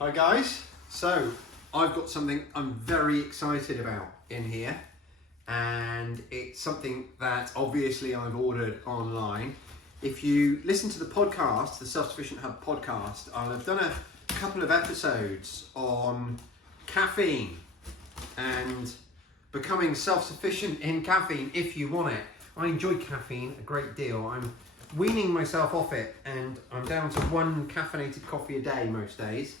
Hi guys, so I've got something I'm very excited about in here, and it's something that obviously I've ordered online. If you listen to the podcast, the Self-Sufficient Hub podcast, I've done a couple of episodes on caffeine and becoming self-sufficient in caffeine if you want it. I enjoy caffeine a great deal. I'm weaning myself off it and I'm down to one caffeinated coffee a day most days.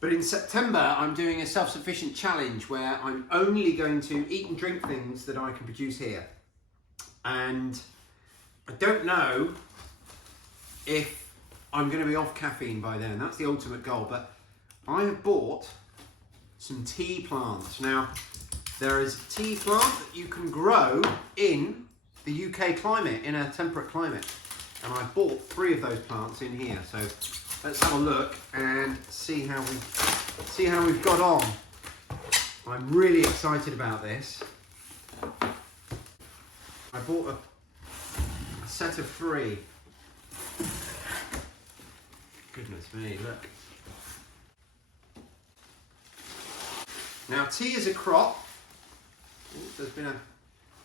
But in September, I'm doing a self-sufficient challenge where I'm only going to eat and drink things that I can produce here. And I don't know if I'm going to be off caffeine by then. That's the ultimate goal. But I have bought some tea plants. Now, there is a tea plant that you can grow in the UK climate, in a temperate climate. And I bought 3 of those plants in here. So let's have a look and see how we've got on. I'm really excited about this. I bought a set of 3. Goodness me, look. Now, tea is a crop. There's been a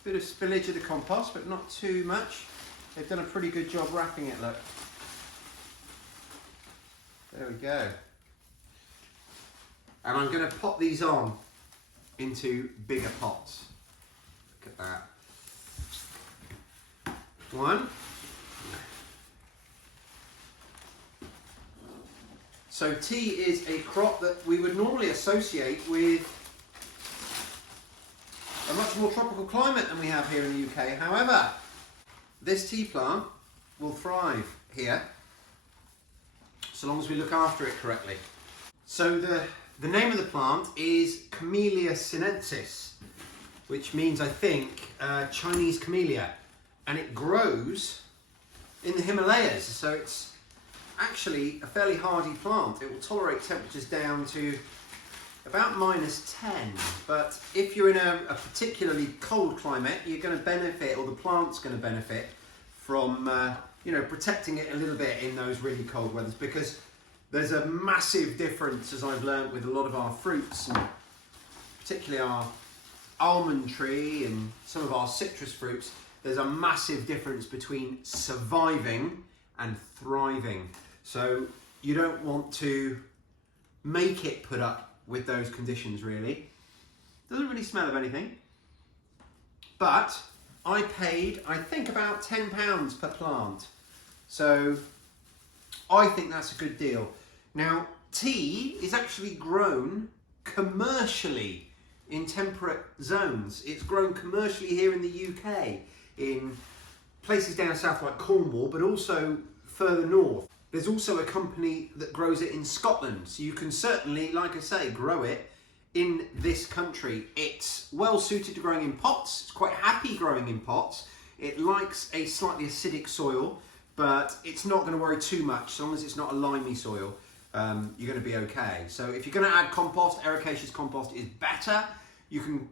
bit of spillage of the compost, but not too much. They've done a pretty good job wrapping it, look. There we go. And I'm going to pop these on into bigger pots. Look at that. 1. So tea is a crop that we would normally associate with a much more tropical climate than we have here in the UK. However, this tea plant will thrive here so long as we look after it correctly. So the name of the plant is Camellia sinensis, which means, I think, Chinese camellia, and it grows in the Himalayas, so it's actually a fairly hardy plant. It will tolerate temperatures down to about -10, but if you're in a particularly cold climate, you're going to benefit, or the plant's going to benefit from protecting it a little bit in those really cold weathers, because there's a massive difference, as I've learned, with a lot of our fruits, and particularly our almond tree and some of our citrus fruits. There's a massive difference between surviving and thriving. So you don't want to make it put up with those conditions, really. Doesn't really smell of anything. But I paid, I think, about £10 per plant. So I think that's a good deal. Now, tea is actually grown commercially in temperate zones. It's grown commercially here in the UK, in places down south like Cornwall, but also further north. There's also a company that grows it in Scotland, so you can certainly, like I say, grow it in this country. It's well suited to growing in pots. It's quite happy growing in pots. It likes a slightly acidic soil, but it's not going to worry too much. So long as it's not a limey soil, you're going to be okay. So if you're going to add compost, ericaceous compost is better. You can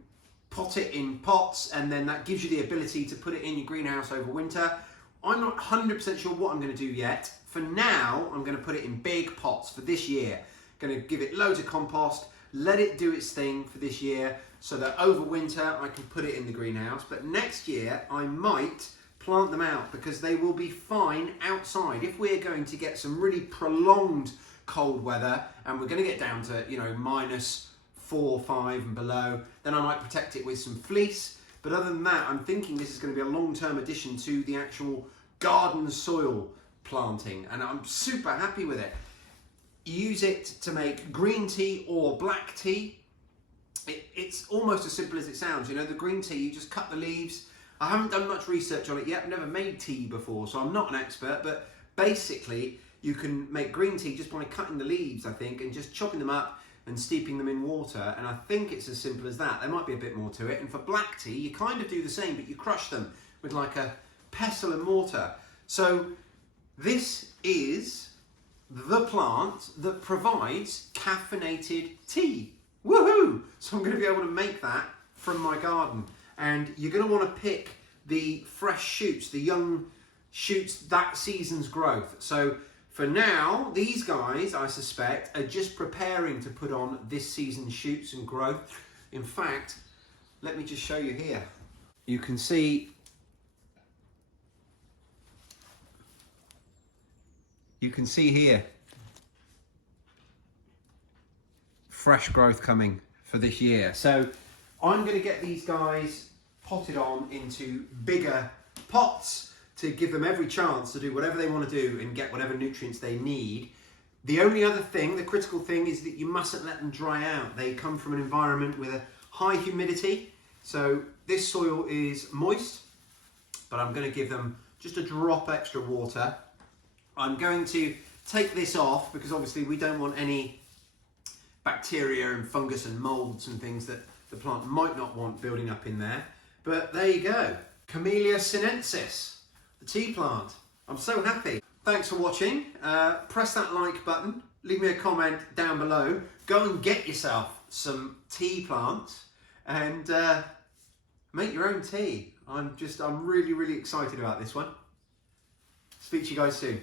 pot it in pots, and then that gives you the ability to put it in your greenhouse over winter. I'm not 100% sure what I'm going to do yet. For now, I'm going to put it in big pots for this year. Going to give it loads of compost, let it do its thing for this year, so that over winter I can put it in the greenhouse. But next year I might plant them out, because they will be fine outside. If we're going to get some really prolonged cold weather and we're going to get down to -4, 5 and below, then I might protect it with some fleece. But other than that, I'm thinking this is going to be a long-term addition to the actual garden soil planting, and I'm super happy with it. Use it to make green tea or black tea. It's almost as simple as it sounds. The green tea, you just cut the leaves. I haven't done much research on it yet. I've never made tea before, so I'm not an expert, but basically you can make green tea just by cutting the leaves, I think, and just chopping them up and steeping them in water, and I think it's as simple as that. There might be a bit more to it. And for black tea, you kind of do the same, but you crush them with like a pestle and mortar. So this is the plant that provides caffeinated tea. Woohoo! So I'm going to be able to make that from my garden. And you're going to want to pick the fresh shoots, the young shoots that season's growth. So For now, these guys, I suspect, are just preparing to put on this season's shoots and growth. In fact, let me just show you here. You can see here fresh growth coming for this year. So I'm going to get these guys potted on into bigger pots to give them every chance to do whatever they want to do and get whatever nutrients they need. The only other thing, the critical thing, is that you mustn't let them dry out. They come from an environment with a high humidity, so this soil is moist, but I'm going to give them just a drop extra water. I'm going to take this off because obviously we don't want any bacteria and fungus and molds and things that the plant might not want building up in there. But there you go, Camellia sinensis, the tea plant. I'm so happy. Thanks for watching. Press that like button, leave me a comment down below, go and get yourself some tea plants and make your own tea. I'm really excited about this one. Speak to you guys soon.